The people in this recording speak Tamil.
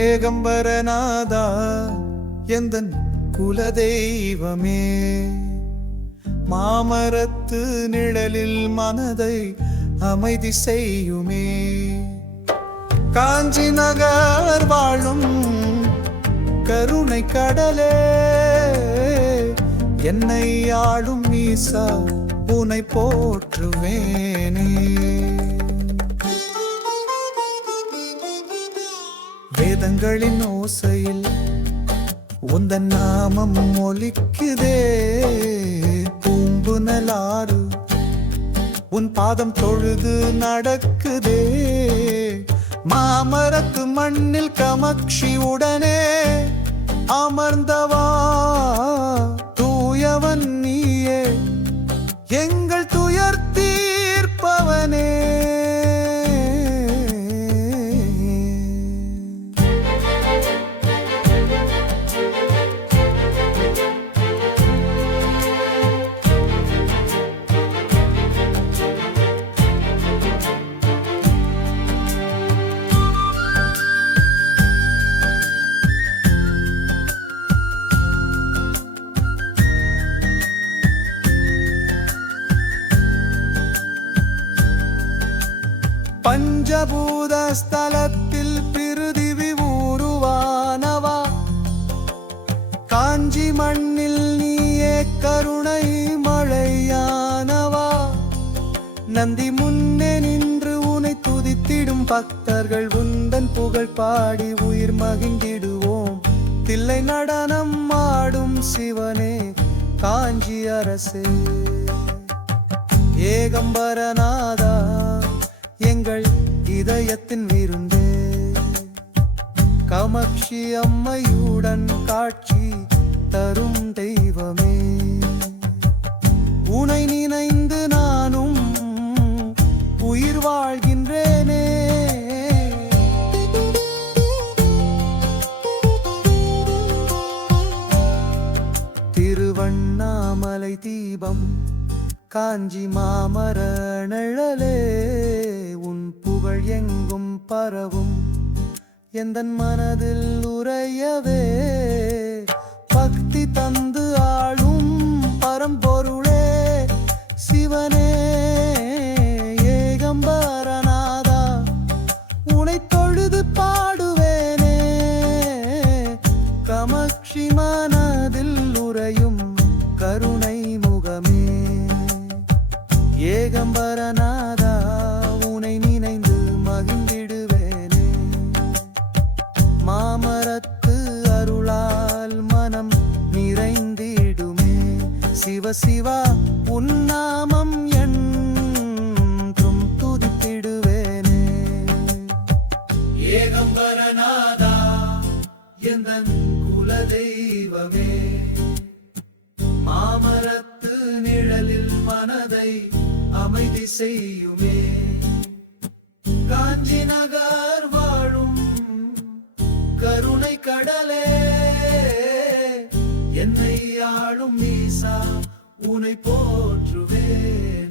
ஏகம்பரநாதா எந்தன் குலதெய்வமே. மாமரத்து நிழலில் மனதை அமைதி செய்யுமே. காஞ்சி நகர் வாழும் கருணை கடலே என்னை ஆளும் ஈசா உனை போற்றுவேனே. வேதங்களின் ஓசையில் உந்தன் நாமம் ஒலிக்குதே. பூம்புனலாறு உன் பாதம் தொழுது நடக்குதே. மாமரத்து மண்ணில் கமக்ஷி உடனே அமர்ந்தவா. தூயவன் நீயே. எங்கள் துயர் தீர்ப்பவனே. பஞ்சபூத ஸ்தலத்தில் பிருதிவி ஊருவானவா? காஞ்சி மண்ணில் நீயே கருணை மழையானவா? நந்தி முன்னே நின்று உனை துதித்திடும் பக்தர்கள் உந்தன் புகழ் பாடி உயிர் மகிழ்ந்திடுவோம். தில்லை நடனம் ஆடும் சிவனே காஞ்சி அரசே. ஏகம்பரநாதா. எங்கள் இதயத்தின் விருந்து. கமக்ஷி அம்மையுடன் காட்சி தரும் தெய்வமே. உனை நினைந்து நானும் உயிர் வாழ்கின்றேனே. திருவண்ணாமலை தீபம் காஞ்சி மாமர நிழலே. புகழ் எங்கும் பரவும். எந்த மனதில் உரையவே பக்தி தந்து ஆளும் பரம்பொருளே. சிவனே ஏகம்பரநாதா உனை தொழுது பாடுவேனே. கமக்ஷிமான சிவ சிவா உன்னாமம் என்றும் துதித்திடுவேனே. ஏகம்பரநாதா எந்த குல தெய்வமே மாமரத்து நிழலில் மனதை அமைதி செய்யுமே. காஞ்சி நகர் வாழும் கருணை கடலே ஆளும் மீசா உனை போற்றுவேன்.